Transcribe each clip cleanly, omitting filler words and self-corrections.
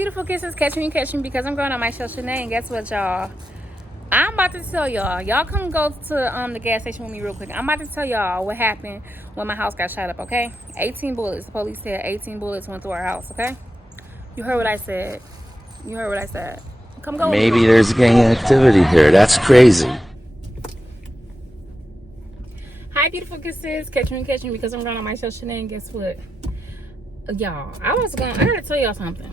beautiful kisses. Catch me because I'm going on my show Shanae. And guess what, y'all? I'm about to tell y'all. Y'all come go to the gas station with me real quick. I'm about to tell y'all what happened when my house got shot up, okay? 18 bullets. The police said 18 bullets went through our house, okay? You heard what I said. You heard what I said. Come go. Maybe there's gang activity here. That's crazy. Hi, beautiful kisses. Catch me because I'm going on my show Shanae. And guess what? Y'all, I gotta tell y'all something.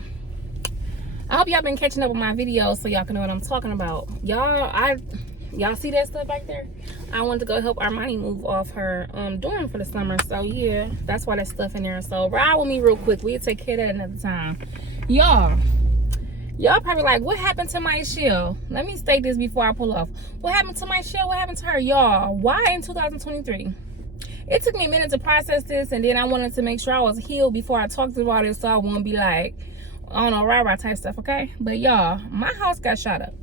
I hope y'all been catching up with my videos so y'all can know what I'm talking about. Y'all see that stuff back there? I wanted to go help Armani move off her dorm for the summer. So yeah, that's why that stuff in there. So ride with me real quick. We'll take care of that another time. Y'all probably like, what happened to my shell? Let me state this before I pull off. What happened to my shell? What happened to her? Y'all, why in 2023? It took me a minute to process this, and then I wanted to make sure I was healed before I talked about it, so I won't be like, I don't know, rah-rah type stuff, okay? But y'all, my house got shot up.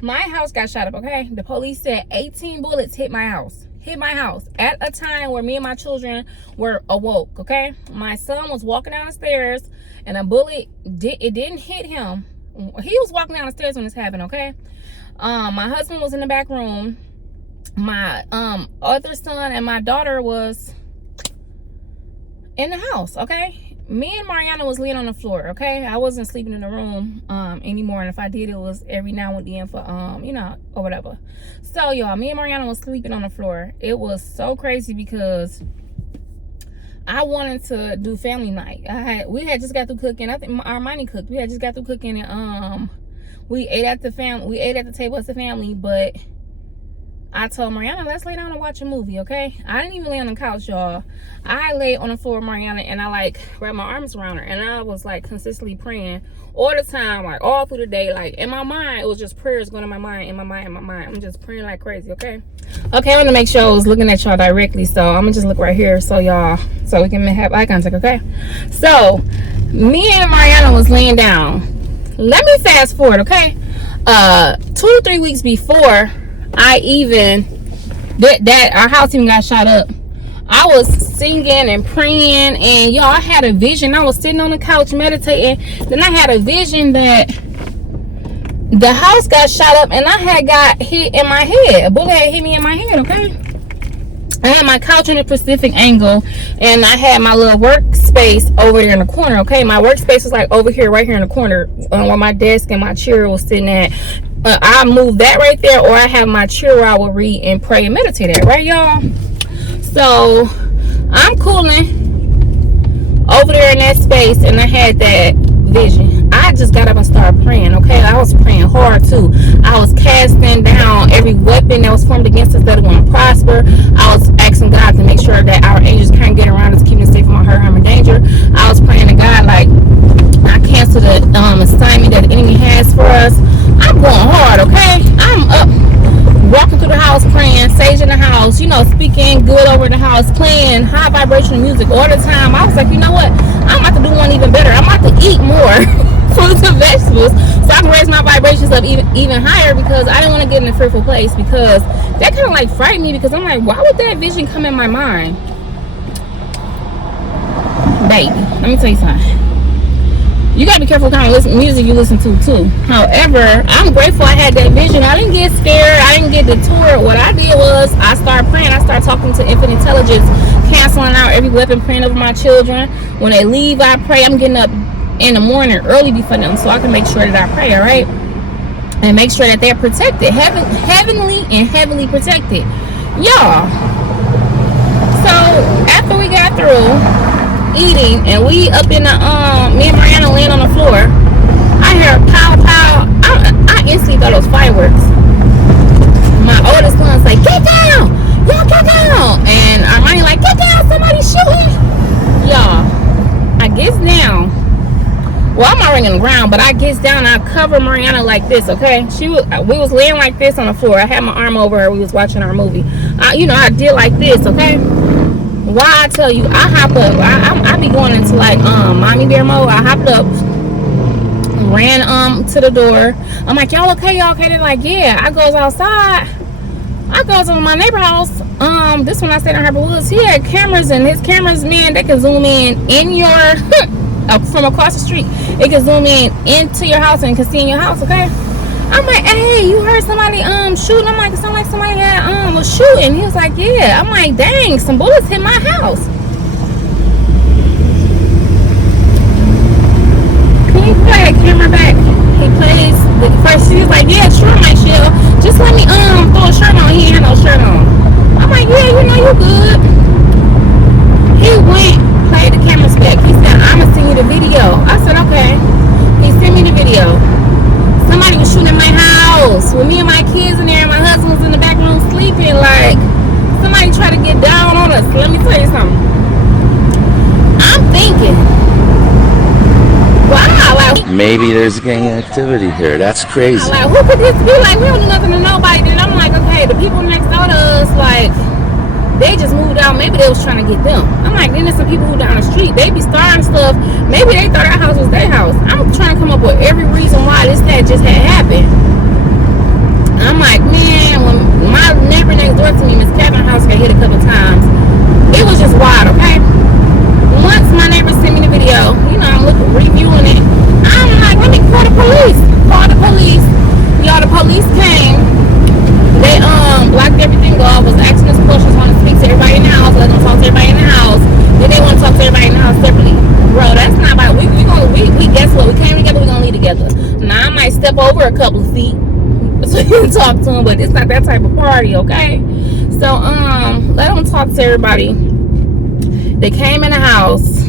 My house got shot up, okay? The police said 18 bullets hit my house. Hit my house at a time where me and my children were awoke, okay? My son was walking down the stairs, and a bullet, it didn't hit him. He was walking down the stairs when this happened, okay? My husband was in the back room. My other son and my daughter was in the house, okay? Me and Mariana was laying on the floor, okay? I wasn't sleeping in the room anymore, and if I did, it was every now and then for you know, or whatever. So y'all, me and Mariana was sleeping on the floor. It was so crazy because I wanted to do family night. We had just got through cooking. I think Armani cooked. We had just got through cooking, and we ate at the table as a family, but I told Mariana, let's lay down and watch a movie, okay? I didn't even lay on the couch, y'all. I laid on the floor with Mariana, and I like wrapped my arms around her, and I was like consistently praying all the time, like all through the day. Like in my mind, it was just prayers going in my mind, in my mind. I'm just praying like crazy, okay? Okay, I want to make sure I was looking at y'all directly, so I'm gonna just look right here so y'all, so we can have eye contact, okay? So me and Mariana was laying down. Let me fast forward, okay? 2 to 3 weeks before that our house even got shot up, I was singing and praying, and y'all, I had a vision. I was sitting on the couch meditating, then I had a vision that the house got shot up and I had got hit in my head. A bullet had hit me in my head, okay? I had my couch in a specific angle, and I had my little workspace over there in the corner, okay? My workspace was like over here, right here in the corner, where my desk and my chair was sitting at. I moved that right there, or I have my chair where I will read and pray and meditate at, right, y'all? So I'm cooling over there in that space, and I had that vision. I just got up and started praying, okay? I was praying hard too. I was casting down every weapon that was formed against us that was going to prosper. I was asking God to make sure that our angels can't get around us, keeping us safe from all hurt, harm, and danger. I was praying to God like, I cancel the assignment that the enemy has for us. I'm going hard, okay? I'm up, walking through the house, praying, sage in the house, you know, speaking good over the house, playing high vibrational music all the time. I was like, you know what? I'm about to do one even better. I'm about to eat more fruits and vegetables so I can raise my vibrations up even higher, because I didn't want to get in a fearful place, because that kind of like frightened me, because I'm like, why would that vision come in my mind? Baby, let me tell you something. You gotta be careful what kind of music you listen to too. However, I'm grateful I had that vision. I didn't get scared. I didn't get detoured. What I did was I started praying. I started talking to infinite intelligence, canceling out every weapon, praying over my children. When they leave, I pray. I'm getting up in the morning early before them so I can make sure that I pray, all right? And make sure that they're protected, heavenly and heavenly protected. Y'all, so after we got through eating, and we up in the me and Mariana laying on the floor, I hear a pow pow. I instantly thought it was fireworks. My oldest son say, get down, y'all, get down, and Armani like, get down, somebody's shooting. Y'all, I gets down. Well, I'm already on the ground, but I gets down and I cover Mariana like this, okay? We was laying like this on the floor. I had my arm over her. We was watching our movie. You know, I did like this, okay? Why I tell you, I hop up. I be going into like mommy bear mode. I hopped up, ran to the door. I'm like, y'all okay? Y'all okay? They're like, yeah. I goes outside. I goes over my neighbor house. This one I stayed in Harper Woods. He had cameras, and his cameras, man, they can zoom in your from across the street. It can zoom in into your house and can see in your house, okay? I'm like, hey, you heard somebody shooting? I'm like, it sounded like somebody had was shooting. He was like, yeah. I'm like, dang, some bullets hit my house. Can you play that camera back? He plays first. He was like, yeah, sure, my shield. Just let me throw a shirt on. He ain't no shirt on. I'm like, yeah, you know you good. He went, played the camera back. He said, I'ma send you the video. I said, okay. He sent me the video. Somebody was shooting in my house with me and my kids in there, and my husband was in the back room sleeping. Like, somebody tried to get down on us. Let me tell you something. I'm thinking, wow, like, Maybe there's gang activity here. That's crazy. like, who could this be? Like, we don't do nothing to nobody. Then I'm like, okay, the people next door to us, like, they just moved out. Maybe they was trying to get them. I'm like, then there's some people who down the street. They be starting stuff. Maybe they thought our house was their house. I'm trying to come up with every reason why this just had happened. I'm like, man, when my neighbor next door to me, Miss Catherine's house got hit a couple times. It was just wild, okay? Once my neighbor sent me the video, you know, I'm reviewing it. I'm like, let me call the police. Call the police. Y'all, the police came. They blocked everything off, was asking us questions, want to speak to everybody in the house, let them talk to everybody in the house. Then they want to talk to everybody in the house separately. Bro, that's not about we guess what? We came together, we gonna leave together. Now I might step over a couple of feet so you can talk to them, but it's not that type of party, okay? So let them talk to everybody. They came in the house.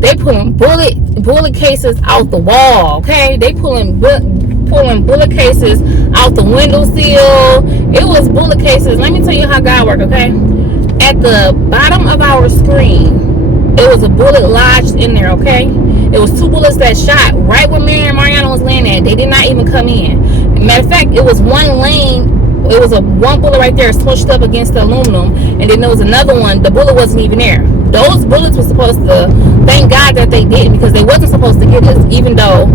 They pulling bullet cases out the wall, okay? They pulling bullet cases out the windowsill. It was bullet cases. Let me tell you how God worked, okay? At the bottom of our screen, it was a bullet lodged in there, okay? It was 2 bullets that shot right where Mary and Mariana was laying at. They did not even come in. Matter of fact, it was one lane. It was one bullet right there smushed up against the aluminum, and then there was another one. The bullet wasn't even there. Those bullets were supposed to, thank God that they didn't, because they wasn't supposed to get us, even though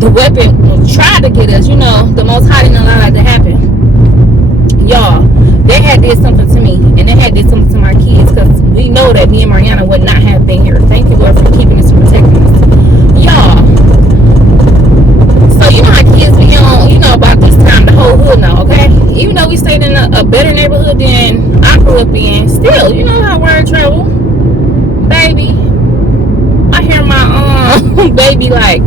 the weapon tried to get us. You know, the Most High didn't allow that to happen. Y'all, they had did something to me, and they had did something to my kids, because we know that me and Mariana would not have been here. Thank you, Lord, for keeping us and protecting us. Y'all, so you know how kids be on, you know, about this time, the whole hood know, okay? Even though we stayed in a better neighborhood than I grew up in, still, you know how word travel. Baby, I hear my baby like,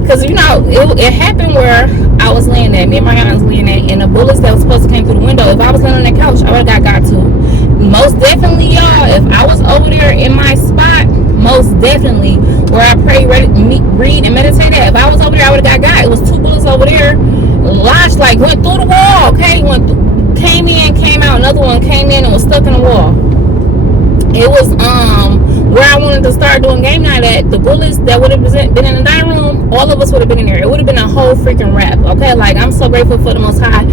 because you know it happened where I was laying at, me and Mariana was laying at, and the bullets that was supposed to came through the window. If I was laying on that couch, I would have got too. Most definitely, y'all, if I was over there in my spot, most definitely where I pray, read and meditate at, if I was over there, I would have got. It was 2 bullets over there, lodged, like went through the wall, okay? Came in, came out. Another one came in and was stuck in the wall. It was where I wanted to start doing game night at. The bullets that would have been in the dining room, all of us would have been in there. It would have been a whole freaking wrap, okay? Like, I'm so grateful for the Most High.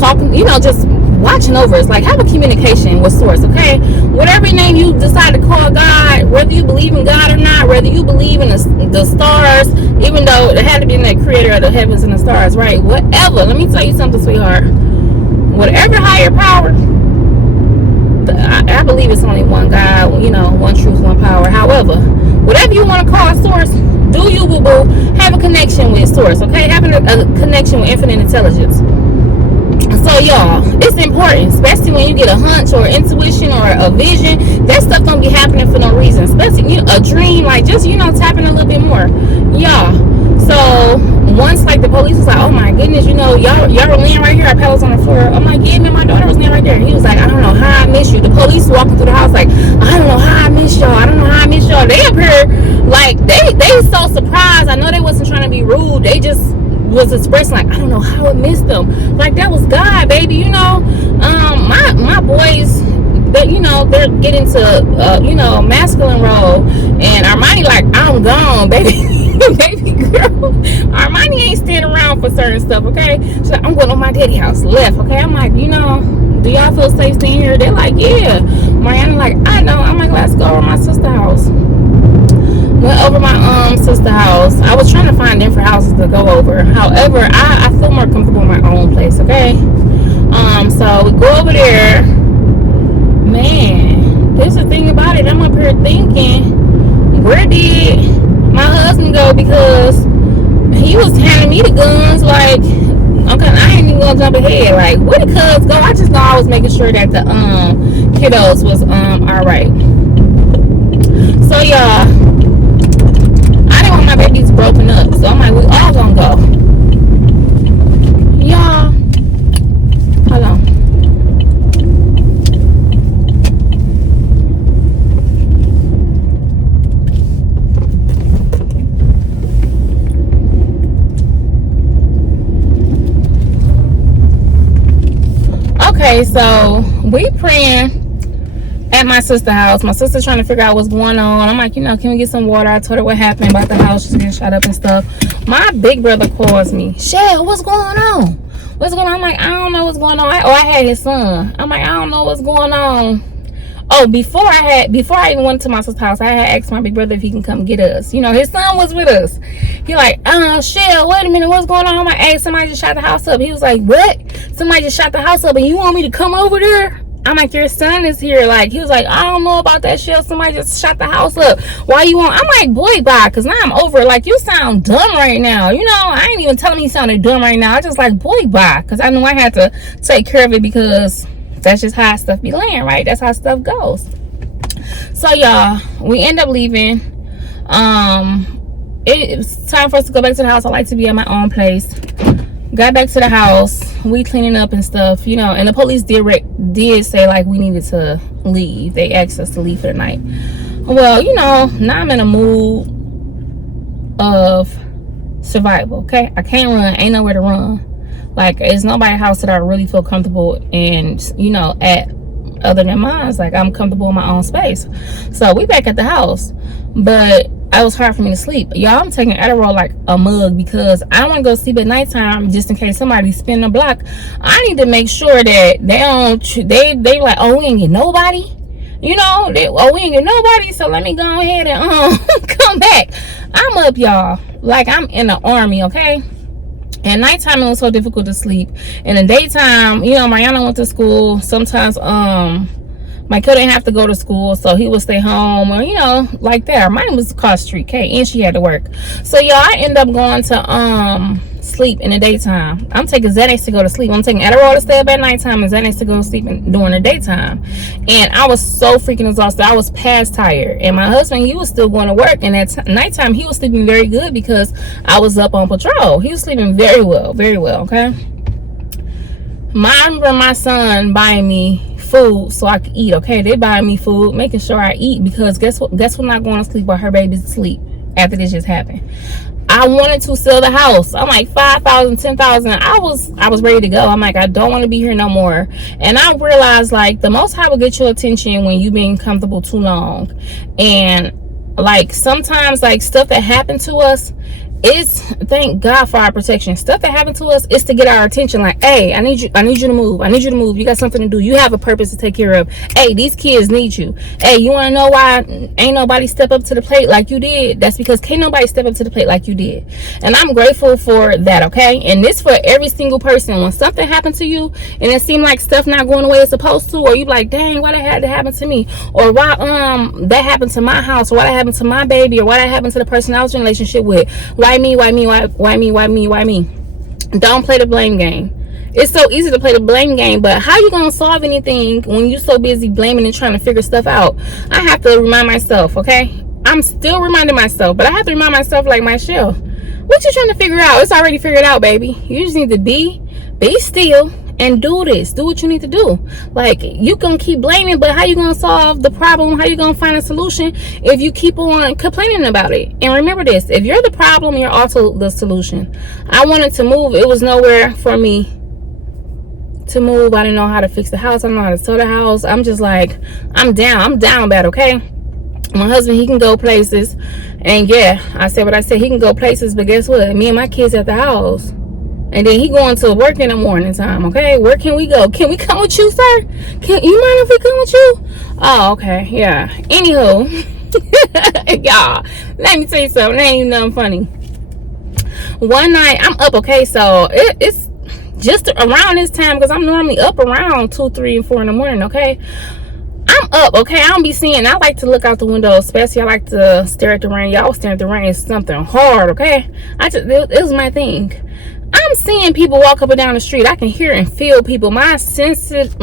Talking, you know, just watching over us. Like, have a communication with Source, okay? Whatever name you decide to call God, whether you believe in God or not, whether you believe in the stars, even though it had to be in the creator of the heavens and the stars, right? Whatever. Let me tell you something, sweetheart. Whatever higher power, I believe it's only one God, you know, one truth, one power. However, whatever you want to call Source, do you, boo-boo, have a connection with Source, okay? Having a connection with infinite intelligence. So, y'all, it's important, especially when you get a hunch or intuition or a vision. That stuff don't be happening for no reason. Especially a dream, like, just, you know, tapping a little bit more. Y'all, so once, like, the police was like, oh my goodness, you know, y'all were laying right here, our pillows on the floor. I'm like, yeah, man, my daughter was laying right there. He was like, I don't know how I miss you. The police walking through the house like, I don't know how I miss y'all. I don't know how I miss y'all. They up here, like, they so surprised. I know they wasn't trying to be rude. They just was expressing like, I don't know how I missed them. Like, that was God, baby, you know. My boys, that, you know, they're getting to you know, masculine role, and Armani like, I'm gone, baby. Baby girl, Armani ain't staying around for certain stuff, okay? She's like, I'm going to my daddy house, left, okay? I'm like, you know, do y'all feel safe staying here? They're like, yeah. Mariana like, I know. I'm like, let's go over my sister's house. Went over my sister's house. I was trying to find different houses to go over. However, I feel more comfortable in my own place, okay? So we go over there. Man, there's the thing about it. I'm up here thinking, where did video because he was handing me the guns. Like, okay, I ain't even gonna jump ahead. Like, where the cubs go? I just know I was making sure that the kiddos was all right. So y'all, I didn't want my babies broken up, so I'm like, we all gonna go. Y'all, hold on. Okay, so we praying at my sister's house. My sister's trying to figure out what's going on. I'm like, you know, can we get some water? I told her what happened about the house. She's getting shot up and stuff. My big brother calls me. Shell, what's going on? What's going on? I'm like, I don't know what's going on. I had his son. I'm like, I don't know what's going on. Oh, before I even went to my sister's house, I had asked my big brother if he can come get us. You know, his son was with us. He like, Shell, wait a minute, what's going on? I'm like, hey, somebody just shot the house up. He was like, what? Somebody just shot the house up and you want me to come over there? I'm like, your son is here. Like, he was like, I don't know about that, Shell. Somebody just shot the house up. Why you want? I'm like, boy, bye. Because now I'm over it. Like, you sound dumb right now. You know, I ain't even telling me you sounded dumb right now. I just like, boy, bye. Because I knew I had to take care of it because that's just how stuff be laying, right? That's how stuff goes. So, y'all, we end up leaving. It's time for us to go back to the house. I like to be at my own place. Got back to the house, we cleaning up and stuff, you know, and the police did say like we needed to leave. They asked us to leave for the night. Well, you know, now I'm in a mood of survival. Okay, I can't run, ain't nowhere to run. Like, it's nobody's house that I really feel comfortable and, you know, at other than mine. It's like I'm comfortable in my own space. So we back at the house, but it was hard for me to sleep. Y'all, I'm taking Adderall like a mug because I want to go sleep at nighttime just in case somebody's spinning the block. I need to make sure that they like, oh, we ain't get nobody. You know, we ain't get nobody, so let me go ahead and come back. I'm up, y'all, like I'm in the army, okay? At nighttime, it was so difficult to sleep. In the daytime, you know, Mariana went to school. Sometimes, my kid didn't have to go to school, so he would stay home, or, you know, like that. Mine was across the street, okay, and she had to work. So, y'all, I end up going to sleep in the daytime. I'm taking Xanax to go to sleep. I'm taking Adderall to stay up at nighttime and Xanax to go to sleep during the daytime. And I was so freaking exhausted. I was past tired. And my husband, he was still going to work. And at nighttime, he was sleeping very good because I was up on patrol. He was sleeping very well, okay? I remember my son buying me food so I could eat, okay? They buying me food, making sure I eat, because guess what? I'm not going to sleep while her baby's asleep after this just happened. I wanted to sell the house. I'm like, 5,000, 10,000. I was ready to go. I'm like, I don't want to be here no more. And I realized, like, the Most High will get your attention when you being comfortable too long. And like, sometimes, like, stuff that happened to us, it's, thank God for our protection. Stuff that happened to us is to get our attention. Like, hey, I need you to move. I need you to move. You got something to do. You have a purpose to take care of. Hey, these kids need you. Hey, you want to know why ain't nobody step up to the plate like you did? That's because can't nobody step up to the plate like you did. And I'm grateful for that, okay? And this for every single person. When something happened to you and it seemed like stuff not going the way it's supposed to, or you like, dang, why that had to happen to me? Or why that happened to my house? Or why that happened to my baby? Or why that happened to the person I was in a relationship with? Why me? Don't play the blame game. It's so easy to play the blame game, but how you gonna solve anything when you so busy blaming and trying to figure stuff out? I have to remind myself, okay? I'm still reminding myself, but I have to remind myself, like, Michelle, what you trying to figure out? It's already figured out, baby. You just need to be still and do this. Do what you need to do. Like, you gonna keep blaming, but how you gonna solve the problem? How you gonna find a solution if you keep on complaining about it? And remember this, if you're the problem, you're also the solution. I wanted to move. It was nowhere for me to move. I didn't know how to fix the house. I don't know how to sell the house. I'm just like, I'm down bad, okay? My husband, he can go places. And yeah, I said what I said. He can go places, but guess what? Me and my kids at the house. And then he going to work in the morning time, okay? Where can we go? Can we come with you, sir? Can you mind if we come with you? Oh, okay, yeah. Anywho, y'all, let me tell you something. That ain't even nothing funny. One night, I'm up, okay? So it's just around this time, because I'm normally up around 2, 3, and 4 in the morning, okay? I'm up, okay? I don't be seeing. I like to look out the window, especially I like to stare at the rain. Y'all staring at the rain is something hard, okay? It was my thing. I'm seeing people walk up and down the street. I can hear and feel people. My sensitive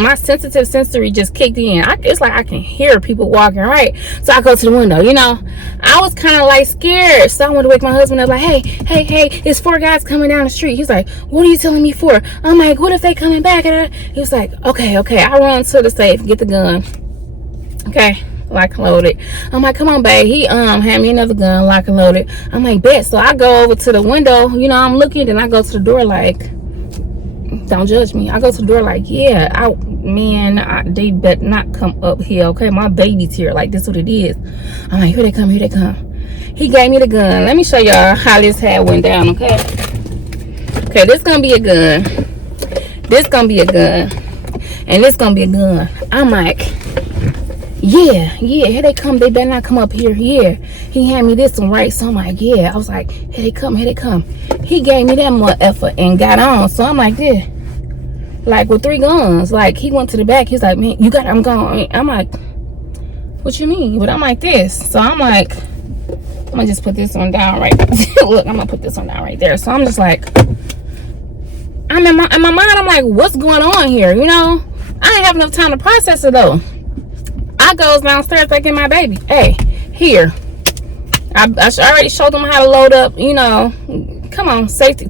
sensory just kicked in. It's like I can hear people walking, right? So I go to the window, you know. I was kind of like scared. So I wanted to wake my husband up like, hey, it's 4 guys coming down the street. He's like, what are you telling me for? I'm like, what if they coming back? And he was like, okay. I run to the safe, get the gun. Okay. Lock and loaded. I'm like, come on, babe. He had me another gun, lock and loaded. I'm like, bet. So I go over to the window, you know, I'm looking, then I go to the door like, don't judge me. I go to the door like, yeah, they better not come up here, okay? My baby's here. Like, this is what it is. I'm like, here they come. He gave me the gun. Let me show y'all how this hat went down, okay? Okay, this gonna be a gun. This gonna be a gun. And this gonna be a gun. I'm like, yeah, here they come. They better not come up here. Yeah, he had me this one, right? So I'm like, yeah. I was like, here they come. He gave me that more effort and got on. So I'm like, yeah, like with 3 guns. Like, he went to the back. He's like, man, you got it. I'm gone. I'm like, what you mean? But I'm like this. So I'm like, I'm gonna just put this one down right. Look, I'm gonna put this one down right there. So I'm just like, I'm in my mind. I'm like, what's going on here? You know, I ain't have enough time to process it though. I goes downstairs thinking my baby, hey, here. I already showed them how to load up, you know. Come on, safety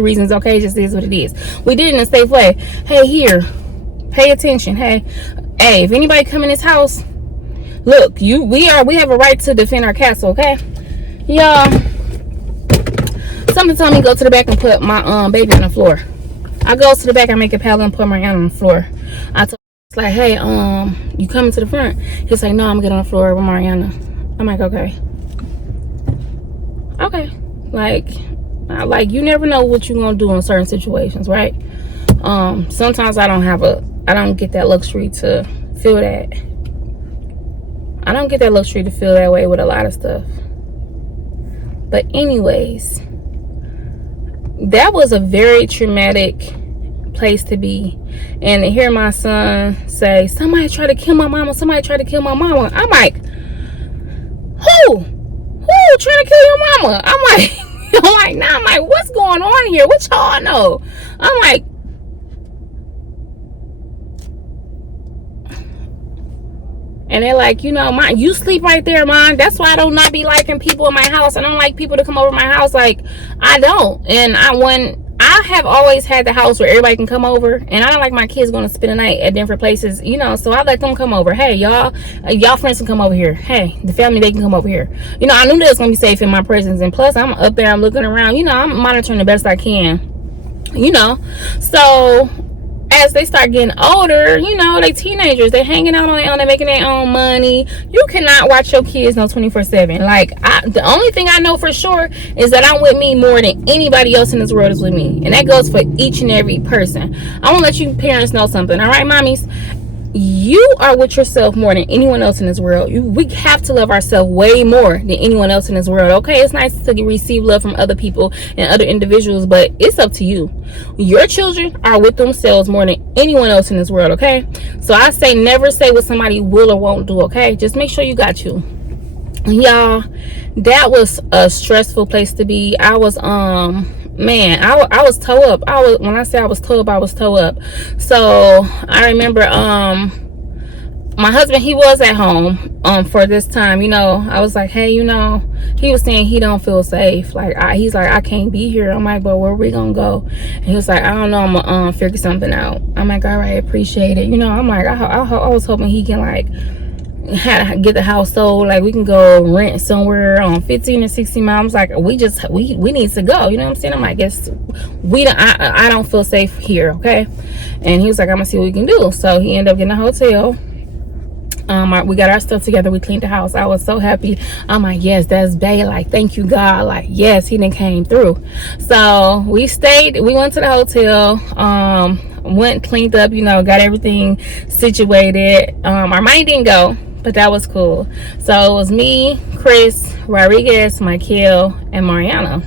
reasons, okay? It just is what it is. We did it in a safe way. Hey, here, pay attention. Hey, if anybody come in this house, look, we have a right to defend our castle, okay? Y'all, something told me to go to the back and put my baby on the floor. I go to the back and make a pallet and put Mariana on the floor. I told it's like, hey, you coming to the front? He's like, no, I'm gonna get on the floor with Mariana. I'm like, okay. Like you never know what you're gonna do in certain situations, right? Sometimes I don't get that luxury to feel that. I don't get that luxury to feel that way with a lot of stuff. But anyways, that was a very traumatic place to be. And to hear my son say, somebody tried to kill my mama, I'm like, who trying to kill your mama? I'm like, what's going on here? What y'all know? I'm like, and they're like, you know, Mom, you sleep right there, Mom. That's why I don't not be liking people in my house. I don't like people to come over my house. Like, I don't. And I have always had the house where everybody can come over, and I don't like my kids going to spend the night at different places, you know, so I let them come over. Hey, y'all friends can come over here. Hey, the family, they can come over here. You know, I knew they was going to be safe in my presence, and plus I'm up there, I'm looking around, you know, I'm monitoring the best I can, you know. So as they start getting older, you know, they teenagers, they hanging out on their own, they making their own money. You cannot watch your kids no 24/7. Like, the only thing I know for sure is that I'm with me more than anybody else in this world is with me, and that goes for each and every person. I want to let you parents know something, all right, mommies? You are with yourself more than anyone else in this world. We have to love ourselves way more than anyone else in this world, okay? It's nice to receive love from other people and other individuals, but it's up to you. Your children are with themselves more than anyone else in this world, okay? So I say never say what somebody will or won't do, okay? Just make sure you got you. Y'all, that was a stressful place to be. I was man, I was toe up. When I say I was toe up. So I remember my husband, he was at home for this time, you know. I was like, hey, you know, he was saying he don't feel safe. Like, he's like, I can't be here. I'm like, but where we gonna go? And he was like, I don't know, I'm gonna figure something out. I'm like, all right, appreciate it. You know, I'm like, I was hoping he can like get the house sold, like we can go rent somewhere on 15 or 16 miles. Like, we need to go, you know what I'm saying? I'm like, guess I don't feel safe here, okay? And he was like, I'm gonna see what we can do. So he ended up getting a hotel. We got our stuff together, we cleaned the house. I was so happy. I'm like, yes, that's bae, like, thank you, God. Like, yes, he done came through. So we went to the hotel, went, cleaned up, you know, got everything situated. Our money didn't go, but that was cool. So it was me, Chris, Rodriguez, Michael, and Mariana.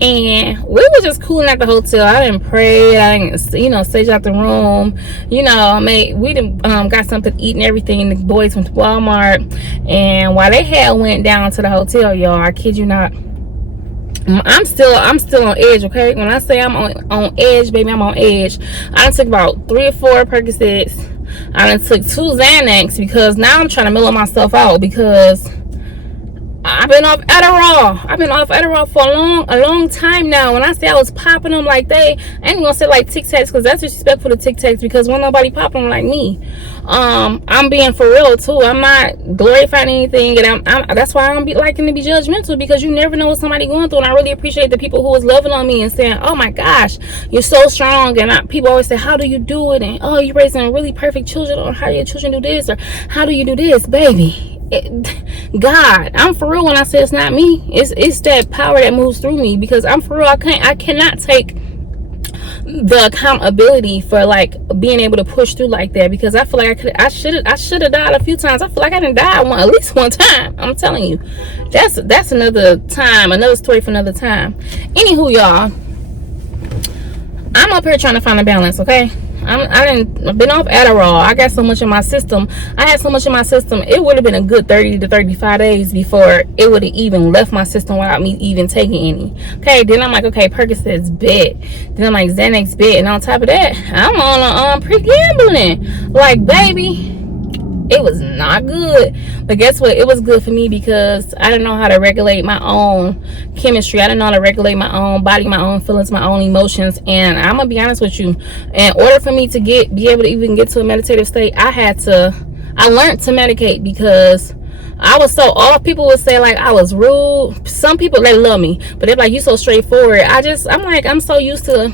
And we were just cooling at the hotel. I didn't pray. I didn't, you know, sage out the room. You know, we didn't got something to eat and everything. The boys went to Walmart, and while they had went down to the hotel, y'all, I kid you not, I'm still on edge. Okay, when I say I'm on edge, baby, I'm on edge. I done took about 3 or 4 Percocets. I done took 2 Xanax because now I'm trying to mellow myself out because I've been off Adderall for a long time now. When I say I was popping them like I ain't gonna say like Tic Tacs because that's disrespectful to Tic Tacs because when nobody popping them like me. I'm being for real too. I'm not glorifying anything, and that's why I don't be liking to be judgmental because you never know what somebody going through. And I really appreciate the people who was loving on me and saying, "Oh my gosh, you're so strong." And people always say, "How do you do it?" And, "Oh, you're raising really perfect children," or "How do your children do this?" or "How do you do this, baby?" God, I'm for real when I say it's not me. It's that power that moves through me because I'm for real. I cannot take the accountability for like being able to push through like that because I feel like I should have died a few times. I feel like I didn't die at least one time. I'm telling you, that's another story for another time. Anywho, y'all, I'm up here trying to find a balance. Okay, I've been off Adderall. I got so much in my system. I had so much in my system. It would have been a good 30 to 35 days before it would have even left my system without me even taking any. Okay, then I'm like, okay, Percocet's bet. Then I'm like, Xanax bet. And on top of that, I'm on pre-gambling. Like, baby, it was not good. But guess what? It was good for me because I didn't know how to regulate my own chemistry. I didn't know how to regulate my own body, my own feelings, my own emotions. And I'm gonna be honest with you, in order for me to be able to even get to a meditative state, I learned to medicate because I was so off. People would say like I was rude. Some people, they love me, but they're like, you so straightforward. I'm so used to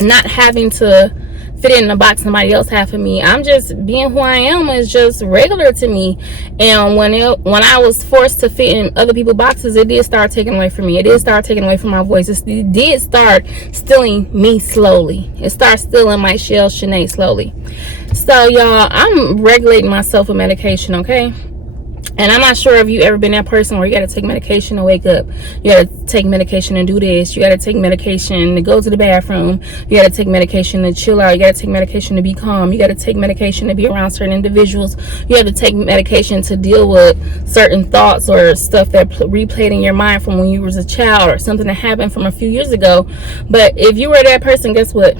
not having to fit in the box somebody else had for me. I'm just being who I am is just regular to me. And when I was forced to fit in other people's boxes, it did start taking away from me. It did start taking away from my voice. It did start stealing me slowly. It started stealing my shell Shanae slowly. So y'all, I'm regulating myself with medication, okay? And I'm not sure if you ever been that person where you got to take medication to wake up. You got to take medication to do this. You got to take medication to go to the bathroom. You got to take medication to chill out. You got to take medication to be calm. You got to take medication to be around certain individuals. You have to take medication to deal with certain thoughts or stuff that replayed in your mind from when you was a child or something that happened from a few years ago. But if you were that person, guess what?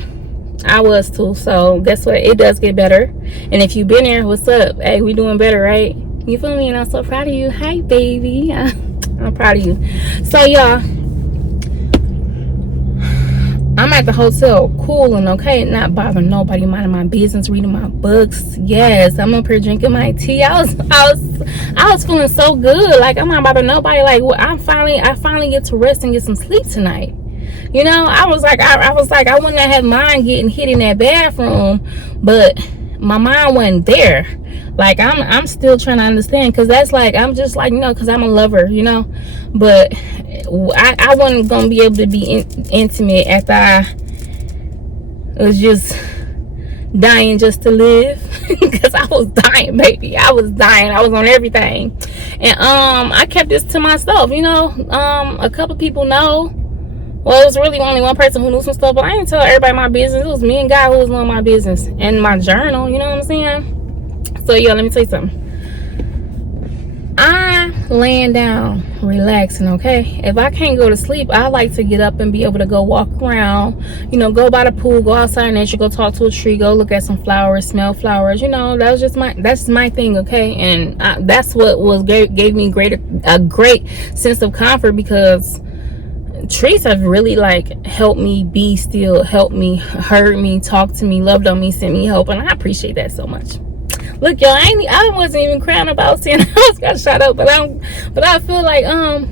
I was too. So guess what? It does get better. And if you've been there, what's up? Hey, we doing better, right? You feel me? And I'm so proud of you. Hi, baby. I'm proud of you. So, y'all, I'm at the hotel cooling, okay? Not bothering nobody, minding my business, reading my books. Yes, I'm up here drinking my tea. I was feeling so good. Like, I'm not bothering nobody. Like, well, I finally get to rest and get some sleep tonight. You know, I was like, I wouldn't have mind getting hit in that bathroom, but my mind wasn't there. Like, I'm still trying to understand, because that's like, I'm just like, you know, because I'm a lover, you know, but I wasn't gonna be able to be intimate after I was just dying just to live. Because I was dying, baby. I was dying. I was on everything. And I kept this to myself, you know. A couple people know. Well, it was really only one person who knew some stuff, but I didn't tell everybody my business. It was me and God who was knowing my business and my journal, you know what I'm saying? So, yeah, let me tell you something. I'm laying down, relaxing, okay? If I can't go to sleep, I like to get up and be able to go walk around, you know, go by the pool, go outside in nature, go talk to a tree, go look at some flowers, smell flowers, you know. That's my thing, okay? And that's what gave me a great sense of comfort, because trees have really like helped me be still, helped me, heard me, talked to me, loved on me, sent me hope, and I appreciate that so much. Look, y'all, I wasn't even crying about saying I was got shot up, but I feel like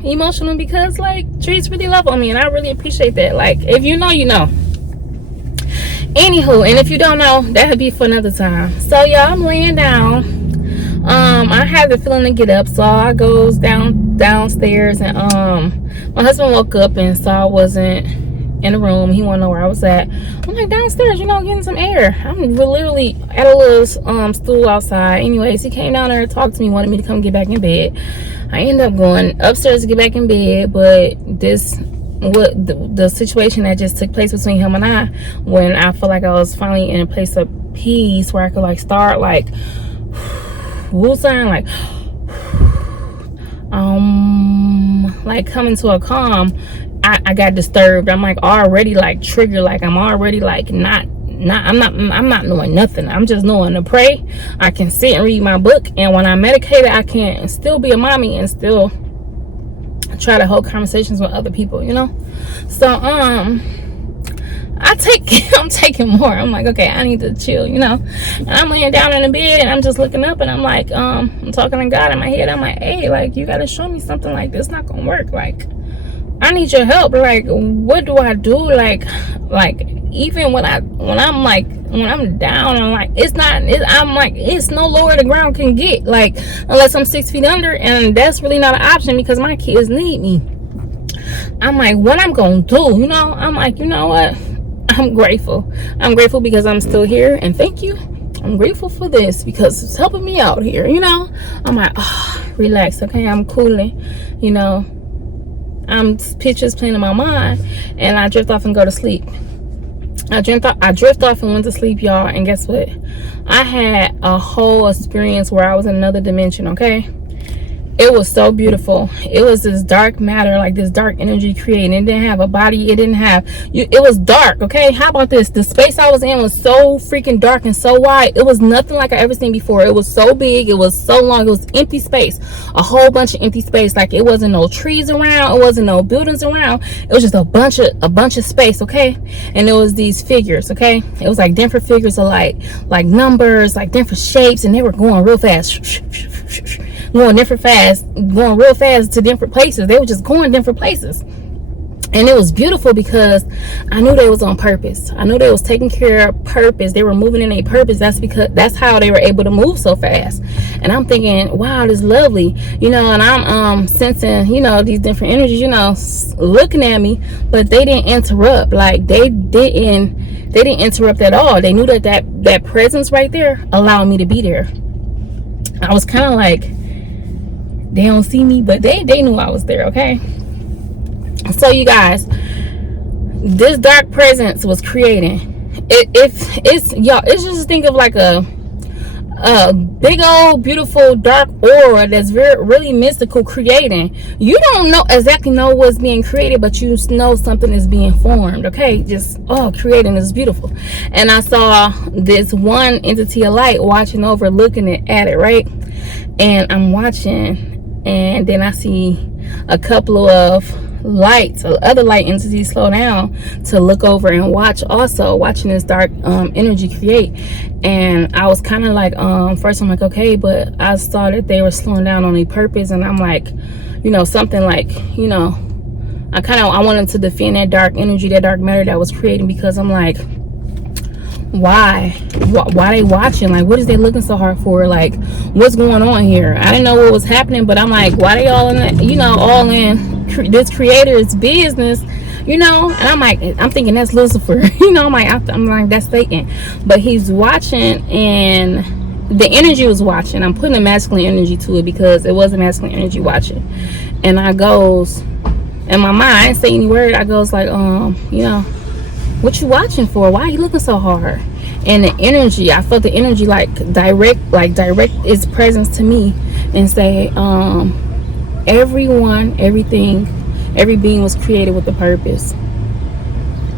emotional, because like trees really love on me, and I really appreciate that. Like, if you know, you know. Anywho, and if you don't know, that'll be for another time. So, y'all, I'm laying down. I had the feeling to get up, so I goes downstairs, and my husband woke up and saw I wasn't in the room. He wanted to know where I was at. I'm like, downstairs, you know, getting some air. I'm literally at a little stool outside. Anyways, he came down there and talked to me, wanted me to come get back in bed. I ended up going upstairs to get back in bed, but this what the situation that just took place between him and I, when I felt like I was finally in a place of peace where I could like start like woosah, like coming to a calm, I got disturbed. I'm like already like triggered, like I'm already like I'm not knowing nothing. I'm just knowing to pray. I can sit and read my book, and when I'm medicated, I can still be a mommy and still try to hold conversations with other people, you know. So I'm taking more. I'm like, okay, I need to chill, you know. And I'm laying down in the bed and I'm just looking up and I'm like, I'm talking to God in my head. I'm like, hey, like, you gotta show me something. Like, this not gonna work. Like, I need your help. Like, what do I do? Like even when I'm down, I'm like, it's no lower the ground can get, like, unless I'm 6 feet under, and that's really not an option because my kids need me. I'm like, what I'm gonna do, you know? I'm like, you know what? I'm grateful because I'm still here, and thank you. I'm grateful for this because it's helping me out here, you know. I'm like, oh, relax, okay? I'm cooling, you know. I'm pictures playing in my mind, and I drift off and go to sleep. I drift off and went to sleep, y'all, and guess what? I had a whole experience where I was in another dimension, okay? It was so beautiful. It was this dark matter, like this dark energy creating. It didn't have a body. It didn't have you. It was dark, okay? How about this? The space I was in was so freaking dark and so wide. It was nothing like I ever seen before. It was so big. It was so long. It was empty space. A whole bunch of empty space. Like, it wasn't no trees around. It wasn't no buildings around. It was just a bunch of space, okay? And it was these figures, okay? It was like different figures of like numbers, like different shapes, and they were going real fast. Going real fast to different places. They were just going different places, and it was beautiful because I knew they was on purpose. I knew they was taking care of purpose. They were moving in a purpose. That's how they were able to move so fast. And I'm thinking, wow, this is lovely, you know. And I'm sensing, you know, these different energies, you know, looking at me, but they didn't interrupt. Like, they didn't interrupt at all. They knew that presence right there allowed me to be there. I was kind of like, they don't see me, but they knew I was there, okay? So you guys, this dark presence was creating. It's just think of like a big old beautiful dark aura that's really mystical creating. You don't exactly know what's being created, but you know something is being formed, okay? Just creating is beautiful. And I saw this one entity of light watching over, looking at it, right? And I'm watching, and then I see a couple of other light entities slow down to look over and watch, also watching this dark energy create. And I was kind of like, first I'm like, okay, but I saw that they were slowing down on a purpose, and I'm like, you know, something like, you know, I wanted to defend that dark energy, that dark matter that was creating, because I'm like, why they watching? Like, what is they looking so hard for? Like, what's going on here? I didn't know what was happening, but I'm like, why they all in that, you know, all in this creator's business, you know? And I'm like, I'm thinking that's Lucifer, you know. I'm like that's Satan, but he's watching, and the energy was watching. I'm putting a masculine energy to it because it was a masculine energy watching. And I goes, in my mind, I didn't say any word. I goes like, you know, what you watching for? Why are you looking so hard? And the energy, I felt the energy like direct its presence to me and say, everyone, everything, every being was created with a purpose.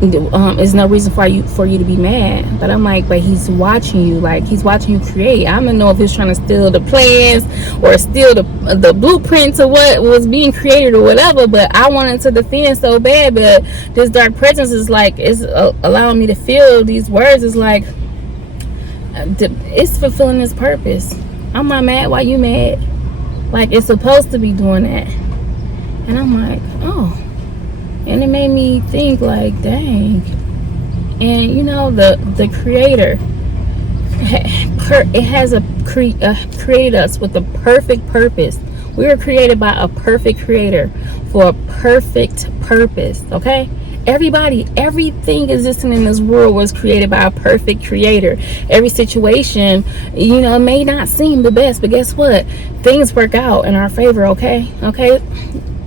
There's no reason for you to be mad. But I'm like, but he's watching you, like he's watching you create. I don't know if he's trying to steal the plans or steal the blueprints of what was being created or whatever, but I wanted to defend so bad. But this dark presence is like, it's allowing me to feel these words. Is like, it's fulfilling its purpose. I'm not mad. Why you mad? Like, it's supposed to be doing that. And I'm like, oh. And it made me think like, dang. And you know, the creator, it has created us with a perfect purpose. We were created by a perfect creator for a perfect purpose, okay? Everything existing in this world was created by a perfect creator. Every situation, you know, may not seem the best, but guess what? Things work out in our favor, okay?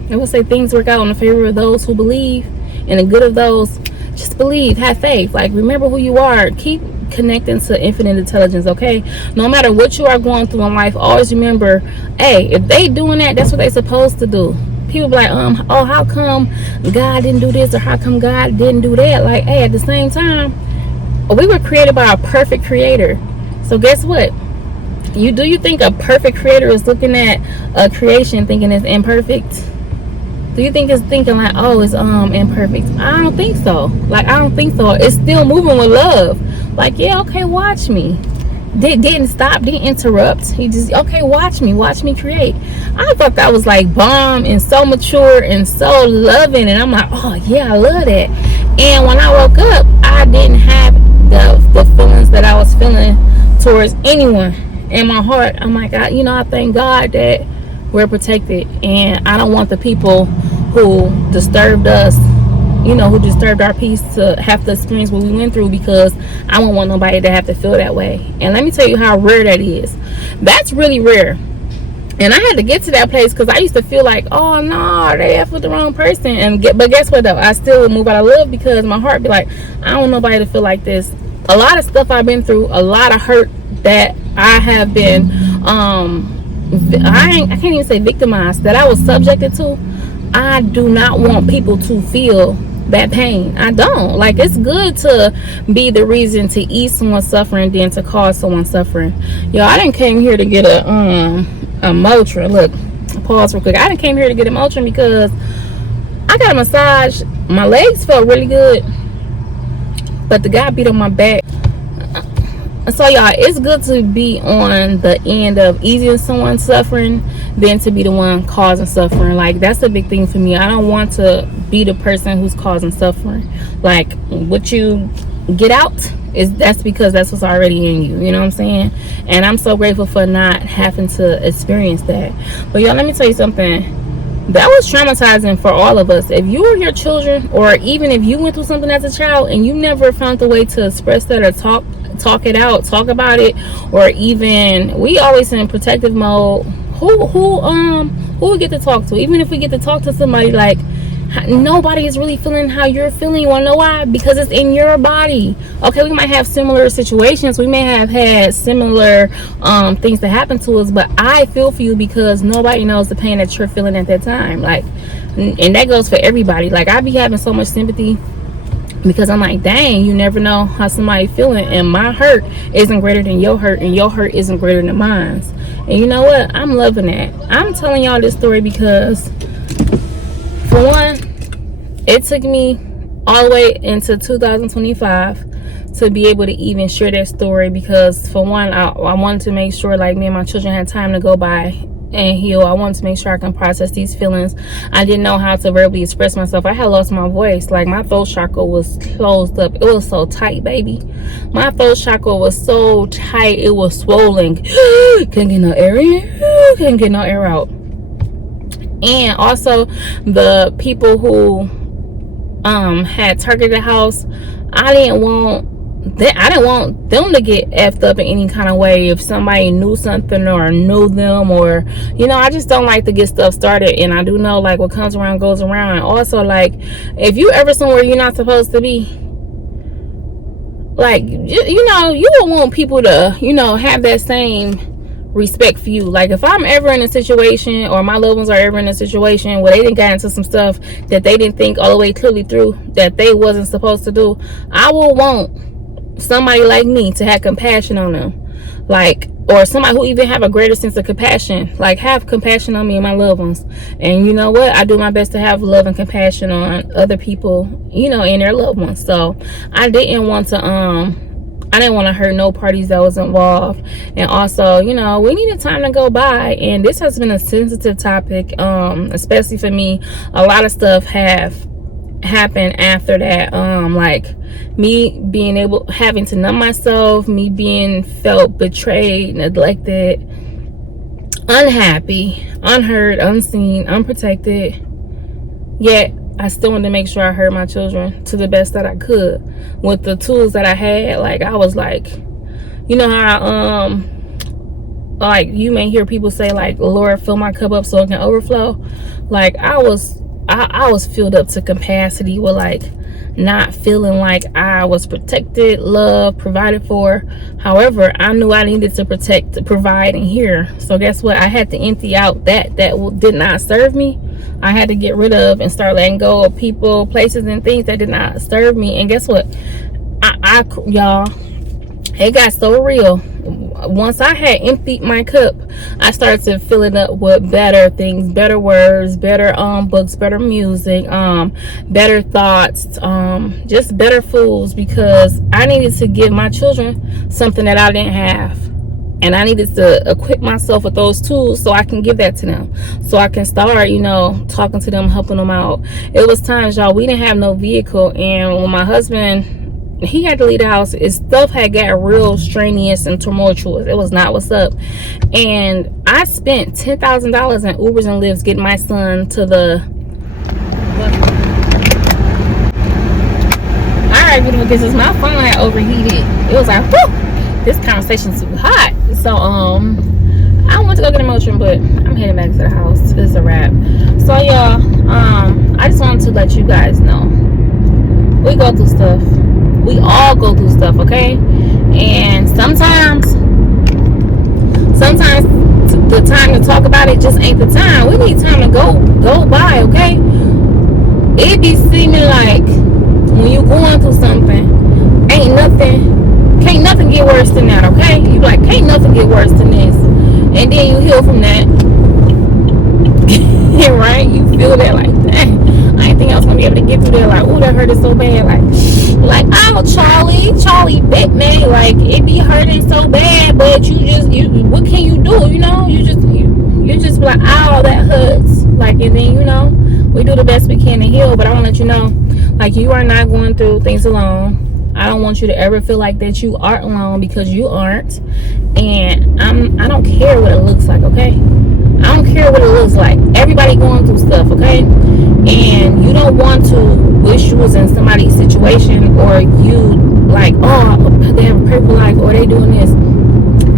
I will say things work out in the favor of those who believe, and the good of those. Just believe, have faith. Like, remember who you are. Keep connecting to infinite intelligence, okay? No matter what you are going through in life, always remember, hey, if they doing that, that's what they supposed to do. People be like, oh, how come God didn't do this, or how come God didn't do that? Like, hey, at the same time, we were created by a perfect creator. So guess what? You think a perfect creator is looking at a creation thinking it's imperfect? Do you think it's thinking like, oh, it's imperfect? I don't think so. Like, I don't think so. It's still moving with love. Like, yeah, okay, watch me. Didn't stop, didn't interrupt. He just, okay, watch me create. I thought that was like bomb and so mature and so loving, and I'm like, oh yeah, I love that. And when I woke up, I didn't have the feelings that I was feeling towards anyone in my heart. I'm like, I thank God that we're protected, and I don't want the people who disturbed us, who disturbed our peace, to have to experience what we went through, because I don't want nobody to have to feel that way. And let me tell you how rare that is. That's really rare. And I had to get to that place, because I used to feel like, oh no, they F with the wrong person. But guess what though? I still would move out of love, because my heart be like, I don't want nobody to feel like this. A lot of stuff I've been through, a lot of hurt that I have been I can't even say victimized, that I was subjected to. I do not want people to feel that pain. I don't. Like, it's good to be the reason to ease someone's suffering than to cause someone suffering. Yo, I didn't came here to get a Motrin. Look, pause real quick. I didn't came here to get a Motrin because I got a massage. My legs felt really good, but the guy beat on my back. So y'all, it's good to be on the end of easing someone's suffering than to be the one causing suffering. Like, that's a big thing for me. I don't want to be the person who's causing suffering. Like, what you get out that's because that's what's already in you. You know what I'm saying? And I'm so grateful for not having to experience that. But y'all, let me tell you something. That was traumatizing for all of us. If you or your children, or even if you went through something as a child and you never found a way to express that, or talk it out, talk about it, or even, we always in protective mode. Who we get to talk to? Even if we get to talk to somebody, like, nobody is really feeling how you're feeling. You want to know why? Because it's in your body. Okay, we might have similar situations, we may have had similar things that happen to us, but I feel for you because nobody knows the pain that you're feeling at that time. Like, and that goes for everybody. Like, I be having so much sympathy, because I'm like, dang, you never know how somebody feeling, and my hurt isn't greater than your hurt, and your hurt isn't greater than mine. And you know what? I'm loving that. I'm telling y'all this story because, for one, it took me all the way into 2025 to be able to even share that story, because for one, I wanted to make sure, like, me and my children had time to go by and heal. I wanted to make sure I can process these feelings. I didn't know how to verbally express myself. I had lost my voice. Like, my throat chakra was closed up. It was so tight, baby. My throat chakra was so tight, it was swollen. Can't get no air in, can't get no air out. And also, the people who had targeted the house, I didn't want them to get effed up in any kind of way. If somebody knew something or knew them, or, I just don't like to get stuff started. And I do know, like, what comes around goes around. And also, like, if you ever somewhere you're not supposed to be, like, you don't want people to, have that same respect for you. Like, if I'm ever in a situation, or my loved ones are ever in a situation where they didn't get into some stuff that they didn't think all the way clearly through, that they wasn't supposed to do, I will want somebody like me to have compassion on them. Like, or somebody who even have a greater sense of compassion. Like, have compassion on me and my loved ones. And you know what? I do my best to have love and compassion on other people, and their loved ones. So I didn't want to hurt no parties that was involved. And also, we needed time to go by, and this has been a sensitive topic, especially for me. A lot of stuff have happened after that, like me having to numb myself, me being felt betrayed, neglected, unhappy, unheard, unseen, unprotected. Yet I still wanted to make sure I heard my children to the best that I could with the tools that I had. Like, I was like, how like, you may hear people say, like, Lord, fill my cup up so it can overflow. Like I was filled up to capacity with like not feeling like I was protected, loved, provided for. However, I knew I needed to protect, provide, and hear. So guess what? I had to empty out that did not serve me. I had to get rid of and start letting go of people, places, and things that did not serve me. And guess what? Y'all, it got so real. Once I had emptied my cup, I started to fill it up with better things, better words, better books, better music, better thoughts, just better foods, because I needed to give my children something that I didn't have. And I needed to equip myself with those tools so I can give that to them. So I can start, you know, talking to them, helping them out. It was times, y'all, we didn't have no vehicle. And when my husband, he had to leave the house, his stuff had got real strenuous and tumultuous. It was not what's up. And I spent $10,000 in Ubers and Lyfts getting my son to the... Alright, beautiful kisses. My phone had overheated. It was like, whew, this conversation's too hot. So, I went to go get a motion, but I'm heading back to the house. It's a wrap. So, y'all, I just wanted to let you guys know. We go through stuff. We all go through stuff, okay? And sometimes the time to talk about it just ain't the time. We need time to go by, okay? It be seeming like when you going through something, can't nothing get worse than that, okay? You like, can't nothing get worse than this. And then you heal from that. Right? You feel that like, dang, I didn't think I was gonna be able to get through there. Like, oh, that hurted so bad. Like, oh, Charlie bit me. Like, it be hurting so bad, but what can you do? You know, you just be like, oh, that hurts. Like, and then, you know, we do the best we can to heal. But I want to let you know, like, you are not going through things alone. I don't want you to ever feel like that you are alone, because you aren't. And I don't care what it looks like, okay? I don't care what it looks like. Everybody going through stuff, okay? And you don't want to wish you was in somebody's situation, or you like, oh, they have a perfect life, or they doing this.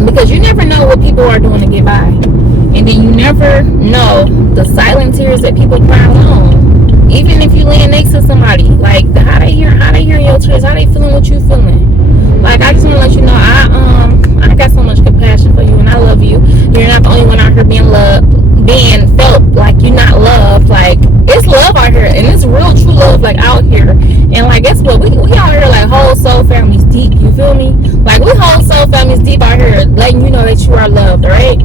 Because you never know what people are doing to get by. And then you never know the silent tears that people cry alone. Even if you laying next to somebody, like, how they hearing your tears, how they feeling what you feeling. Like, I just want to let you know, I got so much compassion for you, and I love you. You're not the only one out here being felt like you're not loved. Like, it's love out here, and it's real true love, like, out here. And like, guess what, we out here like whole soul families deep, you feel me? Like, we whole soul families deep out here, letting you know that you are loved. All right,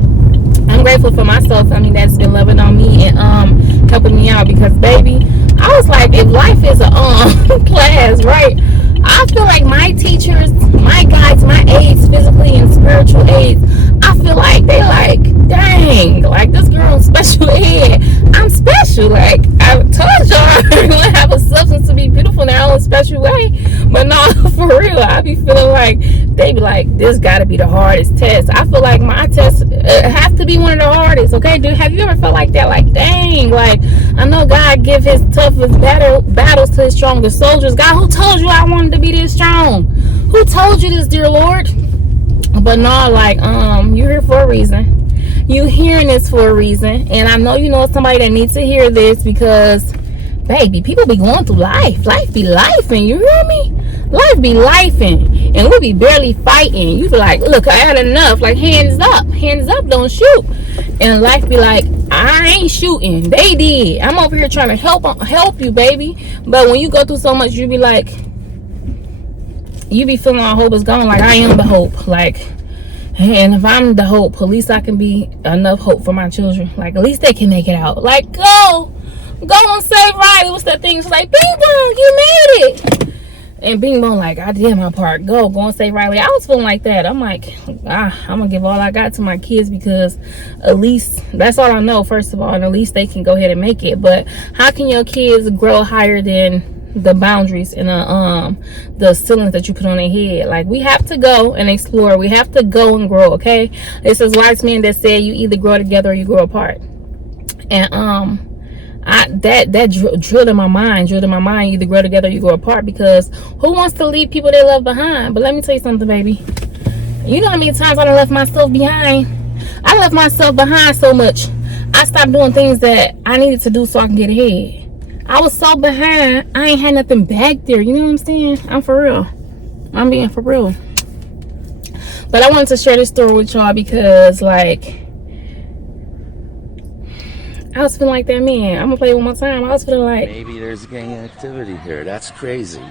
I'm grateful for my soul family that's been loving on me and helping me out, because baby, I was like, if life is a class, right? I feel like my teachers, my guides, my aides, physically and spiritual aides, I feel like they like, dang, like, this girl is special ed. I'm special. Like, I told y'all, I'm gonna have a substance to be beautiful in their own special way. But no, for real, I be feeling like they be like, this gotta be the hardest test. I feel like my test have to be one of the hardest. Okay, dude, have you ever felt like that? Like, dang, like, I know God give his toughest battles to his strongest soldiers. God, who told you I wanted to be this strong? Who told you this, dear Lord? But no, like, you're here for a reason. You hearing this for a reason. And I know you know somebody that needs to hear this, because, baby, people be going through life. Life be lifing, you hear me? Life be lifing. And we be barely fighting. You be like, look, I had enough. Like, hands up, don't shoot. And life be like, I ain't shooting. They did. I'm over here trying to help you, baby. But when you go through so much, you be like, you be feeling all hope is gone. Like, I am the hope. Like, and if I'm the hope, at least I can be enough hope for my children. Like, at least they can make it out. Like, go and save Riley. What's that thing? It's like, Bing Bong, you made it. And Bing Bong, like, I did my part. Go and save Riley. I was feeling like that. I'm like, I'm gonna give all I got to my kids, because at least that's all I know, first of all, and at least they can go ahead and make it. But how can your kids grow higher than the boundaries and the ceilings that you put on their head? Like, we have to go and explore. We have to go and grow, okay? This is wise men that said you either grow together or you grow apart. And that drilled in my mind, you either grow together or you grow apart, because who wants to leave people they love behind? But let me tell you something, baby. You know how many times I done left myself behind? I left myself behind so much. I stopped doing things that I needed to do so I can get ahead. I was so behind, I ain't had nothing back there. You know what I'm saying? I'm for real. I'm being for real. But I wanted to share this story with y'all because, like, I was feeling like that man. I'm gonna play it one more time. I was feeling like Maybe there's gang activity here. That's crazy.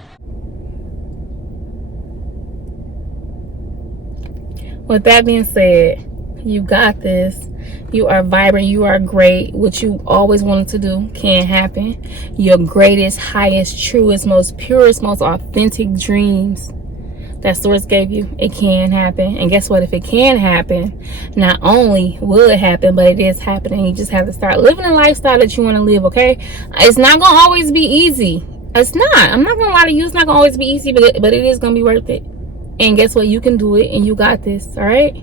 with that being said, you got this. You are vibrant. You are great. What you always wanted to do can happen. Your greatest, highest, truest, most purest, most authentic dreams that source gave you, it can happen. And guess what? If it can happen, not only will it happen, but it is happening. You just have to start living the lifestyle that you want to live. Okay, it's not gonna always be easy. It's not. I'm not gonna lie to you. It's not gonna always be easy, but it is gonna be worth it. And guess what? You can do it, and you got this. All right.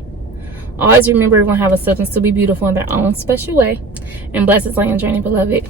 Always remember, everyone have a substance to be beautiful in their own special way. And blessings on your journey, beloved.